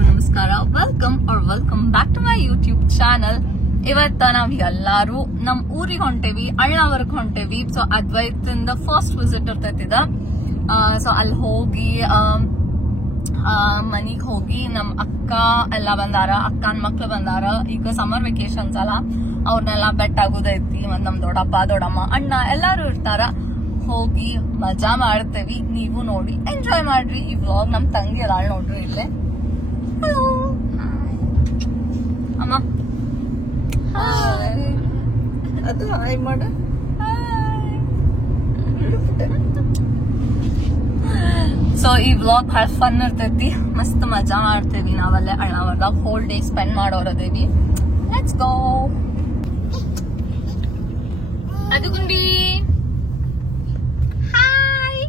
ಎಲ್ರಿಗೂ ನಮಸ್ಕಾರ. Welcome back to my YouTube channel. ಇವತ್ತ ನಾವ್ ಎಲ್ಲಾರು ನಮ್ ಊರಿಗೆ ಹೊಂಟೇವಿ, ಅಳ್ಳಾವರ್ಗ್ ಹೊಂಟೇವಿ. ಸೊ ಅದ್ವೈತಿಂದ ಫಸ್ಟ್ ವಿಸಿಟ್ ಇರ್ತೈತಿದ. ಸೊ ಅಲ್ಲಿ ಹೋಗಿ ಮನಿಗ್ ಹೋಗಿ ನಮ್ ಅಕ್ಕ ಎಲ್ಲ ಬಂದಾರ, ಅಕ್ಕನ್ ಮಕ್ಳು ಬಂದಾರ. ಈಗ ಸಮ್ಮರ್ ವೆಕೇಶನ್ಸ್ ಅಲ್ಲ, ಅವ್ರನ್ನೆಲ್ಲ ಬೆಟ್ ಆಗುದೈತಿ. ಒಂದ್ ನಮ್ ದೊಡ್ಡಪ್ಪ ದೊಡ್ಡಮ್ಮ ಅಣ್ಣ ಎಲ್ಲಾರು ಇರ್ತಾರ. ಹೋಗಿ ಮಜಾ ಮಾಡ್ತೇವಿ. ನೀವು ನೋಡಿ ಎಂಜಾಯ್ ಮಾಡ್ರಿ ಈ ವ್ಲಾಗ್. ನಮ್ ತಂಗಿ ಅದಾಳ ನೋಡ್ರಿ ಇಲ್ಲೇ. ಹಲೋ ಅಮ್ಮ. ಹಾಯ್. ಅದು ಹಾಯ್ ಮಾಡ. ಸೊ ಈ ವ್ಲಾಗ್ ಬಹಳ ಫನ್ ಇರ್ತೈತಿ. ಮಸ್ತ್ ಮಜಾ ಮಾಡ್ತೇವಿ ನಾವಲ್ಲೇ ಅಣ್ಣಾವರ್ದಾಗ. ಹೋಲ್ ಡೇ ಸ್ಪೆಂಡ್ ಮಾಡೋರದೇವಿ. Let's go. ಅದು ಗುಂಡಿ ಹಾಯ್.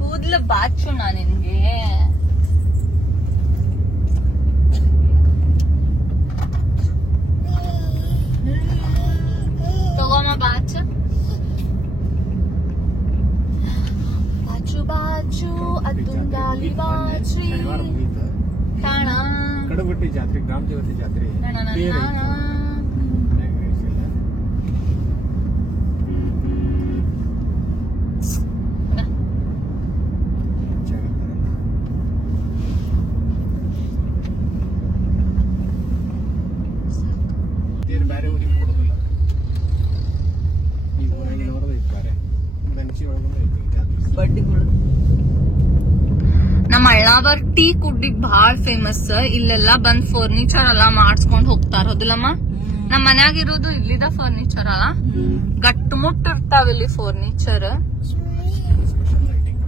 ಕೂದ್ಲ ಬಾಚು ನಾ ನಿನ್ಗೆ. ತಗೋಮ್ಮ ಬಾಚು ಬಾಚು ಬಾಚು ಅದ್ದುಂಗಾಲಿ ಬಾಚಿ ಕಾಣ ಕಡಬಟ್ಟಿ ಜಾತ್ರೆ, ಗ್ರಾಮ ದೇವತೆ ಜಾತ್ರೆ. ಬೇರೆ ಊರಿಗೆ ಕೊಡೋದಿಲ್ಲ. ಈ ಊರಾಗಿನವರದ ಇದ್ದಾರೆ. ಬೆಂಚಿ ಒಳಗೊಂದು ಐತಿ ಜಾತ್ರೆ. ಬಡ್ಡಿಗಳು ನಮ್ಮ ಅಳ್ಳಾವರ್ ಟೀ ಕುಡ್ಡಿಗ್ ಬಹಳ ಫೇಮಸ್. ಇಲ್ಲೆಲ್ಲಾ ಬಂದ್ ಫರ್ನಿಚರ್ ಎಲ್ಲಾ ಮಾಡ್ಸ್ಕೊಂಡ್ ಹೋಗ್ತಾರ. ಹೌದಿಲ್ಲಮ್ಮ? ನಮ್ ಮನ್ಯಾಗ ಇರೋದು ಇಲ್ಲಿದ ಫರ್ನಿಚರ್ ಅಲ್ಲ, ಗಟ್ಟು ಮುಟ್ಟು ಇರ್ತಾವ ಇಲ್ಲಿ ಫರ್ನಿಚರ್. ಸ್ಪೆಷಲ್ ಲೈಟಿಂಗ್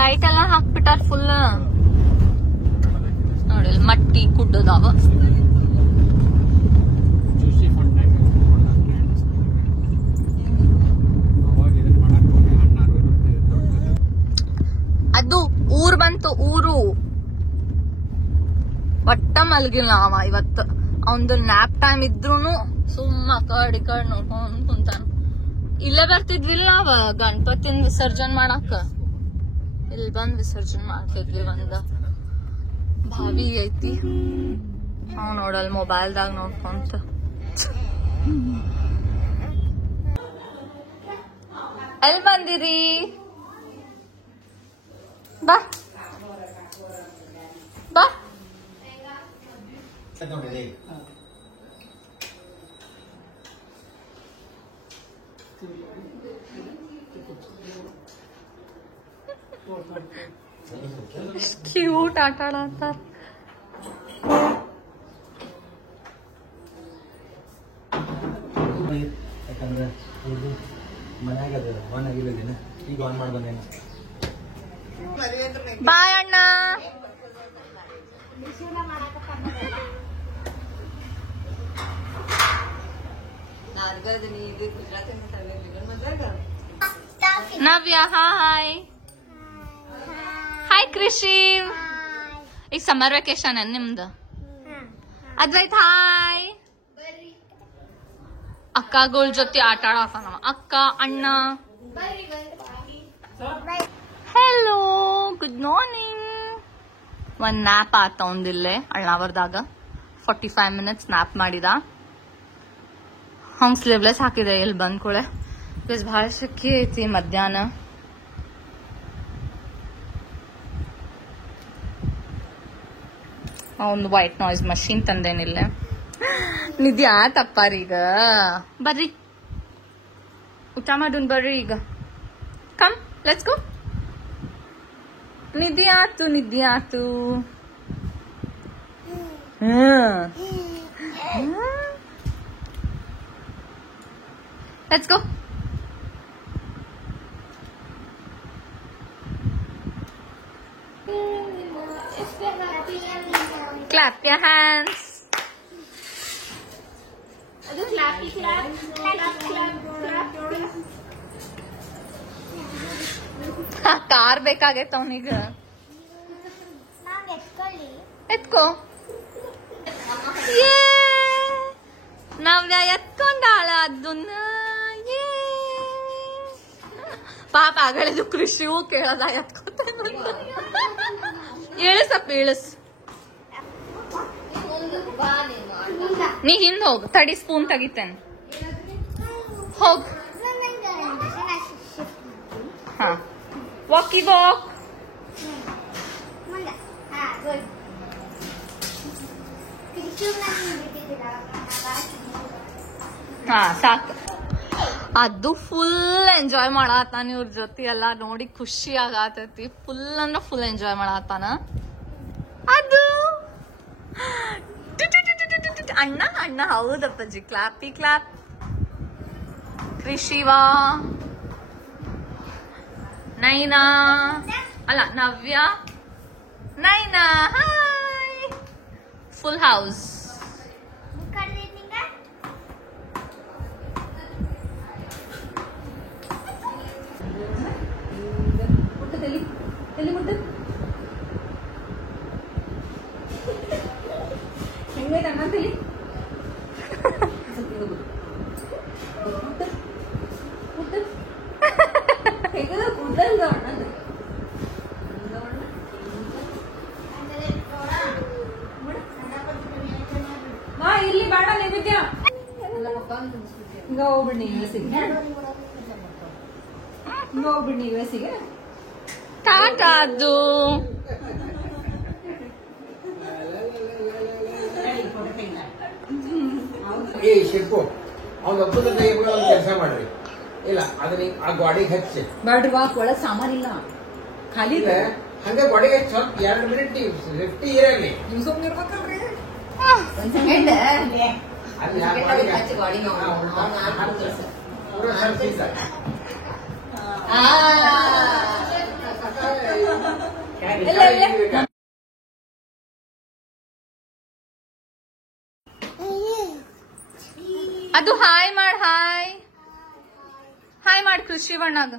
ಲೈಟ್ ಎಲ್ಲಾ ಹಾಕ್ಬಿಟ್ಟಾರ ಫುಲ್. ನೋಡಿ ಮಟ್ಟಿ ಕುಡ್ಡದಾವ. ಜ್ಯೂಸಿ ಫಂಡ್ ಅವಾಗ ಇದನ್ನ ಮಾಡಕ್ ಹೋಗಿ ಅಣ್ಣಾರು ಅದು ಊರ್ ಬಂತು. ಊರು ಒಟ್ಟ ಮಲ್ಗಿಲ್ಲ ಅವ ಇವತ್ತು. ಅವಂದು ನ್ಯಾಪ್ ಟೈಮ್ ಇದ್ರೂನು ಸುಮ್ಮ ಕಡ್ ನೋಡ್ಕೊಂಡ್ ಕುಂತಾನ. ಇಲ್ಲೇ ಬರ್ತಿದ್ವಿಲ್ಲ ಅವ ಗಣಪತಿನ ವಿಸರ್ಜನ್ ಮಾಡಾಕ. ಇಲ್ಲಿ ಬಂದ್ ವಿಸರ್ಜನ್ ಮಾಡ್ತಿದ್ವಿ. ಒಂದ ಭಾವಿ ಐತಿ, ಅವ್ ನೋಡಲ್ ಮೊಬೈಲ್ದಾಗ ನೋಡ್ಕೊಂತ. ಎಲ್ ಬಂದಿರಿ? ಬಾ ಬಾ. ಕ್ಯೂಟ್ ಆಟ ಆಡತ್ತಾರ. ಯಾಕಂದ್ರೆ ಮನ್ಯಾಗ ಆನ್ ಆಗಿರೋದೇನ, ಈಗ ಆನ್ ಮಾಡಿ ಬಂದೇನ. ಬಾಯ್ ಅಣ್ಣ. ನವ್ಯ ಹಾಯ್. ಹಾಯ್ ಕೃಷಿ. ಈಗ ಸಮ್ಮರ್ ವೆಕೇಶನ್ ನಿಮ್ದು. ಅದ್ವೈತ್ ಹಾಯ್. ಅಕ್ಕಗಳ ಜೊತೆ ಆಟ ಆಡತಾನ ಅಕ್ಕ ಅಣ್ಣ. Hello good morning. ಒಂದ್ ನ್ಯಾಪ್ ಆತ ಒಂದಿಲ್ಲೇ ಅಳ್ಳಾವರ್ದಾಗ. 45 minutes ನ್ಯಾಪ್ ಮಾಡಿದ. ಹಂಗ್ ಸ್ಲೀವ್ಲೆಸ್ ಹಾಕಿದೆ ಇಲ್ಲಿ ಬಂದ್ ಕೂಳೆ. ಬಿಕಾಸ್ ಬಹಳ ಶೆಕೆ ಐತಿ ಮಧ್ಯಾಹ್ನ. ಒಂದು ವೈಟ್ ನಾಯ್ಸ್ ಮಷೀನ್ ತಂದೇನಿಲ್ಲ. ನಿಧಿ ಆತಪ್ಪಾರೀಗ. ಬರ್ರಿ ಊಟ ಮಾಡೋನ್ ಬರ್ರಿ ಈಗ. Come let's go. ನಿಧಿ ಆತು ನಿಧಿ ಆತು. Let's go. Clap your hands. Car ಬೇಕಾಗೈತ ಅವನಿಗ. ಎತ್ಕೋ. ನವ್ಯ ಎತ್ಕೊಂಡಾಳ ಅದನ್ನ. ಪಾಪ ಆಗಲಿದ್ದು ಕೃಷಿಯೂ ಕೇಳದ ಎತ್ಕೊತೇನೆ. ಇಳಿಸಪ್ಪ ಇಳಿಸ್. ನೀ ಹಿಂದ್ ಹೋಗ್, ತಡಿ ಸ್ಪೂನ್ ತೆಗಿತೇನೆ. ಹೋಗ್. ಹಾ, ವಾಕಿ ವಾಕ್. ಹಾ ಸಾಕು. ಅದು ಫುಲ್ ಎಂಜಾಯ್ ಮಾಡತ್ತಾನ ಇವ್ರ ಜೊತೆ ಎಲ್ಲ ನೋಡಿ ಖುಷಿ ಆಗತೈತಿ. ಫುಲ್ ಅಂದ್ರೆ ಫುಲ್ ಎಂಜಾಯ್ ಮಾಡತ್ತಾನ. ಅದು ಅಣ್ಣ ಅಣ್ಣ ಹೌದಪ್ಪಜ್ಜಿ. ಕ್ಲಾಪಿ ಕ್ಲಾಪ್. ಕೃಷಿವಾ, ನೈನಾ ಅಲ್ಲ ನವ್ಯ, ನೈನಾ ಹಾಯ್. Full house. ಇಲ್ಲಿ ಬೇಡ ನೈವೇದ್ಯ. ಹಿಂಗ ಹೋಗ್ಬಿಡ್ನಿ ಯುಎಸ್ಗೆ. ಹಿಂಗ ಹೋಗ್ಬಿಡ್ನಿ ಯುಎಸ್ಗೆ. ತಾತದ್ದು ಏ ಶಿಲ್ಪು, ಅವ್ನ ಒಬ್ಬದ ಕೈ ಒಂದು ಕೆಲಸ ಮಾಡ್ರಿ. ಇಲ್ಲ ಅದನ್ನ ಆ ಗಾಡಿಗೆ ಹಚ್ಚಿ ಬೇಡ್ರಿ ವಾ, ಒಳಗ್ ಸಾಮಾನಿಲ್ಲ, ಖಾಲಿ ಇದೆ. ಹಂಗ ಗಾಡಿಗೆ ಹಚ್ಚಿ ಸ್ವಲ್ಪ 2 ಮಿನಿಟ್ ಸೇಫ್ಟಿ ಇರಲಿ. ನೀವು ಸುಮ್ಮನೆ ಇರ್ಬೇಕಲ್ರಿ. ಅಲ್ಲಿ ಆ ಗಾಡಿಗೆ ಹಚ್ಚಿ ಪೂರ ಸರ್ವಿಸ್ ಅದು ಹಾಯ್ ಮಾಡ್. ಹಾಯ್ ಹಾಯ್ ಮಾಡ್ ಕೃಷಿ ಬಣ್ಣಾಗ.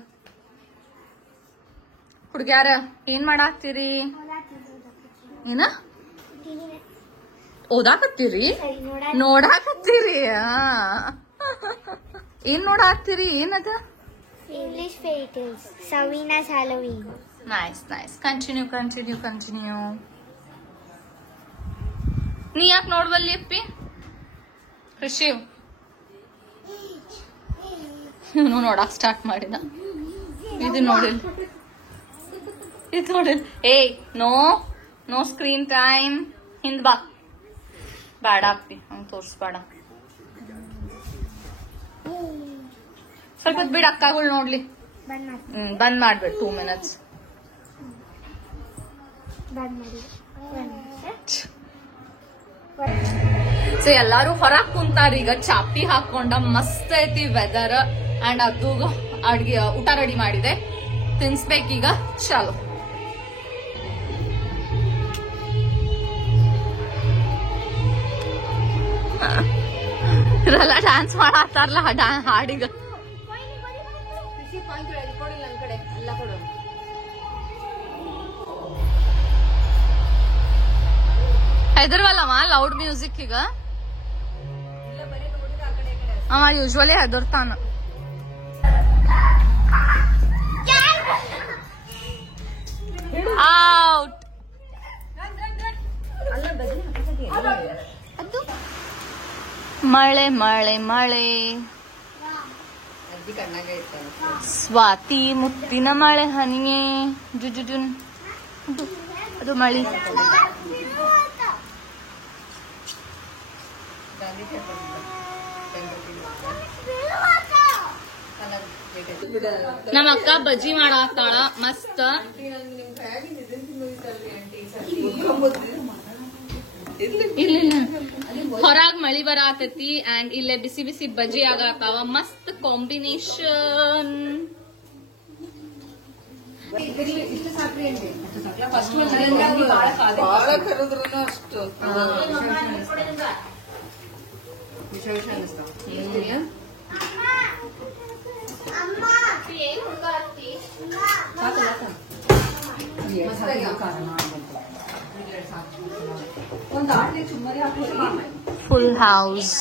ಹುಡ್ಗ್ಯಾರ ಏನ್ ಮಾಡಾಕ್ತಿರಿ? ಏನ ಓದಾಕತ್ತೀರಿ? ನೋಡಾಕತ್ತೀರಿ? ಏನ್ ನೋಡಾಕ್ತಿರಿ? ಏನದ? English fairy tales. Savina's Halloween. Nice nice. Continue continue continue. ನೀ ಯಾಕೆ ನೋಡ್ಬಲ್ಲಿ ಅಪ್ಪಿ? ಕೃಷಿ ಇವನು ನೋಡಕ್ ಸ್ಟಾರ್ಟ್ ಮಾಡಿದ. ಇದು ನೋಡಿಲ್, ಇದು ನೋಡಿಲ್. ಏಯ್ ನೋ ನೋ ಸ್ಕ್ರೀನ್ ಟೈಮ್. ಹಿಂದ್ ಬಾ. ಬೇಡ ಅಪ್ಪಿ, ಹಂಗ್ ತೋರ್ಸ್ಬೇಡ. ಸ್ವಲ್ಪ ಹೊತ್ತು ಬಿಡ, ಅಕ್ಕಗಳು ನೋಡ್ಲಿ. ಬಂದ್ ಮಾಡ್ಬೇಡ. 2 minutes. ಸೊ ಎಲ್ಲಾರು ಹೊರಗ್ ಕುಂತಾರ ಈಗ, ಚಾಪಿ ಹಾಕೊಂಡ. ಮಸ್ತ್ ಐತಿ ವೆದರ್. ಅಂಡ್ ಅದು ಅಡ್ಗೆ ಊಟ ರೆಡಿ ಮಾಡಿದೆ, ತಿನ್ಸ್ಬೇಕೀಗ. ಚಲೋ. ಇರೆಲ್ಲ ಡ್ಯಾನ್ಸ್ ಮಾಡತ್ತಾರಲ್ಲ ಹಾಡಿಗ. ಹೆದರ್ವಲ್ಲಮ್ಮ ಲೌಡ್ ಮ್ಯೂಸಿಕ್ ಈಗ. ಅವ ಯೂಶ್ವಲಿ ಹೆದರ್ತಾನ. ಔಟ್. ಮಳೆ ಮಳೆ ಮಳೆ, ಸ್ವಾತಿ ಮುತ್ತಿನ ಮಳೆ ಹನಿಯೇ ಜುಜುಜುನ್. ಅದು ಮಳಿ. ನಮ್ಮ ಅಕ್ಕ ಬಜ್ಜಿ ಮಾಡಾಕ್ತಾಳ ಮಸ್ತ್. ಇಲ್ಲ ಹೊರಗ್ ಮಳಿ ಬರಾತೈತಿ ಅಂಡ್ ಇಲ್ಲೇ ಬಿಸಿ ಬಿಸಿ ಬಜ್ಜಿ ಆಗತ್ತಾವ. ಮಸ್ತ್ ಕಾಂಬಿನೇಷನ್. ಒಂದು ಆಡ್ಲಿ ಚುಮ್ಮರಿ ಹಾಕಿ ಫುಲ್ ಹೌಸ್.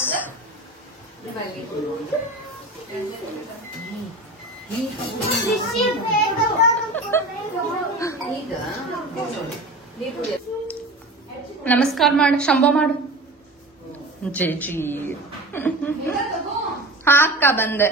ನಮಸ್ಕಾರ ಮಾಡು, ಶಂಭೋ ಮಾಡು. ಜೈ ಜಿ. ಅಕ್ಕ ಬಂದೆ.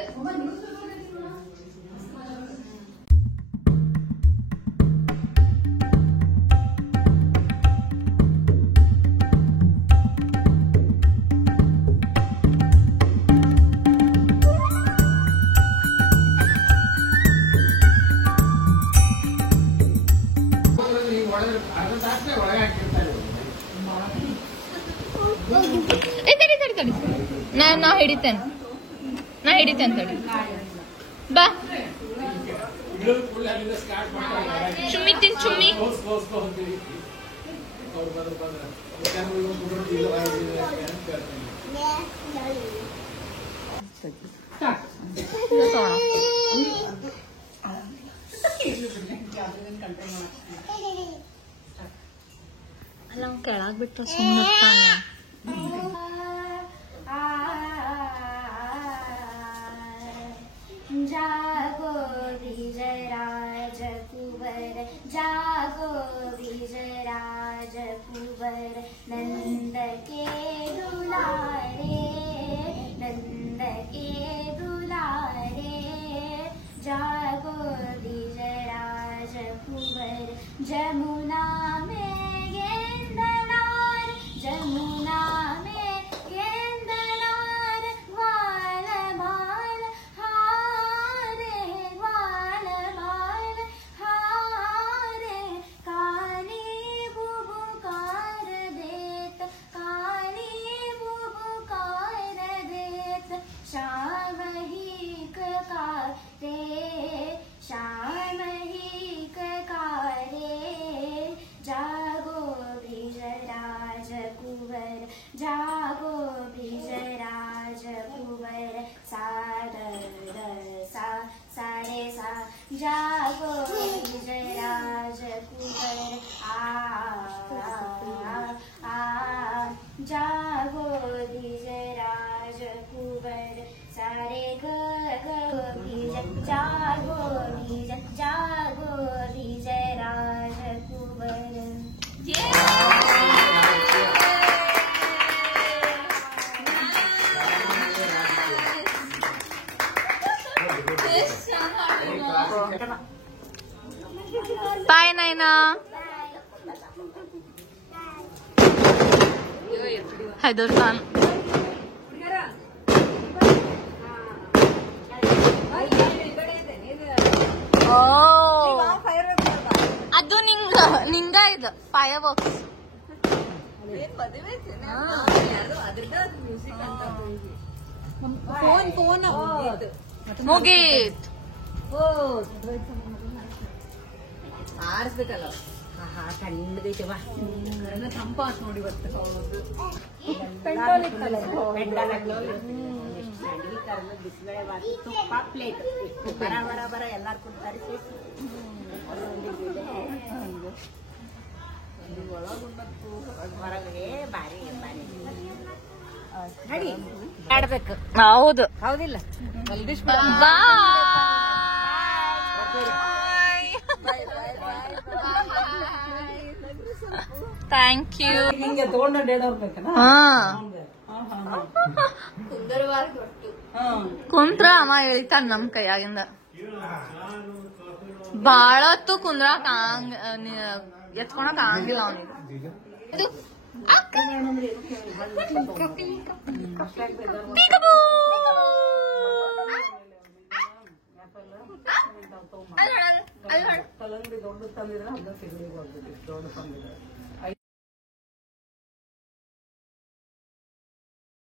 ನಾ ಹಿಡಿತೇನೆ ತಡಿ. ಬಾ ಚುಮ್ಮಿ ತಿನ್ ಚುಮ್ಮಿ. ಅಲ್ಲ ಅವ್ನು ಕೆಳಗ್ ಬಿಟ್ರೆ ಸುಮ್ಮನೆ जागो विजयराज कुंवर, जागो विजयराज कुंवर, नंद के दुलारे, नंद के दुलारे, जागो विजयराज कुंवर, जमुना में गेंदनार, जमुना में गेंदनार, वाल माल हारे, वाल माल हारे, काली बुबुकार देत, काली बुबुकार देत, श्याम ही कारे, श्याम ही कारे, जागो विजयराज कुंवर, जागो विजयराज कुंवर, सारे सा, जागो विजयराज कुंवर, जागो विजयराज कुंवर, सारे ग विजय, जागो विजय, जागो विजयराज कुंवर. ಬಾಯ್ ನೈನಾ. ಹೈದರ್ ಖಾನ್ ಅದು ನಿಂಗ ಇದು ಫೈರ್ ವರ್ಕ್ಸ್ ಮುಗೀತ್. ಆರಿಸ್ಬೇಕಲ್ಲ. ತಣ್ಣಗೈತೆ ಬಾ, ತಂಪಾತ್ ನೋಡಿ ಇವತ್ತು. ಬಿಸಿಬೇಳೆ ಬಾತಿ, ತುಪ್ಪ ಪ್ಲೇಟ್, ಬರ ಬರ ಬರ ಎಲ್ಲಾರು ಕೊಡ್ತಾರೆ. ಹೊರಗೆ ಬಾರಿ ಬಾರಿ ನಡಿ ಆಡ್ಬೇಕು. ಹೌದು, ಹೌದಿಲ್ಲ? ಜಲ್ದಿಶ್ ಥ್ಯಾಂಕ್ ಯು. ಹಿಂಗೆ ತಗೊಂಡು ಡೇಡೋರ್ಬೇಕಲ್ಲ. ಕುಂತ್ರ ಅಮ್ಮ ಹೇಳ್ತಾನ ನಮ್ ಕೈಯಾಗಿಂದ. ಬಾಳ ಹೊತ್ತು ಕುಂದ್ರಾಕ ಎತ್ಕೊಳಕ್ ಆಗಂಗಿಲ್ಲ ಅವನಿಗೆ. ಕಲಂಗಡಿ ದೊಡ್ಡ ತಂದಿದ್ರೆ 10 ಸಿಗಡಿ ದೊಡ್ಡ ತಂದಿದ್ರೆ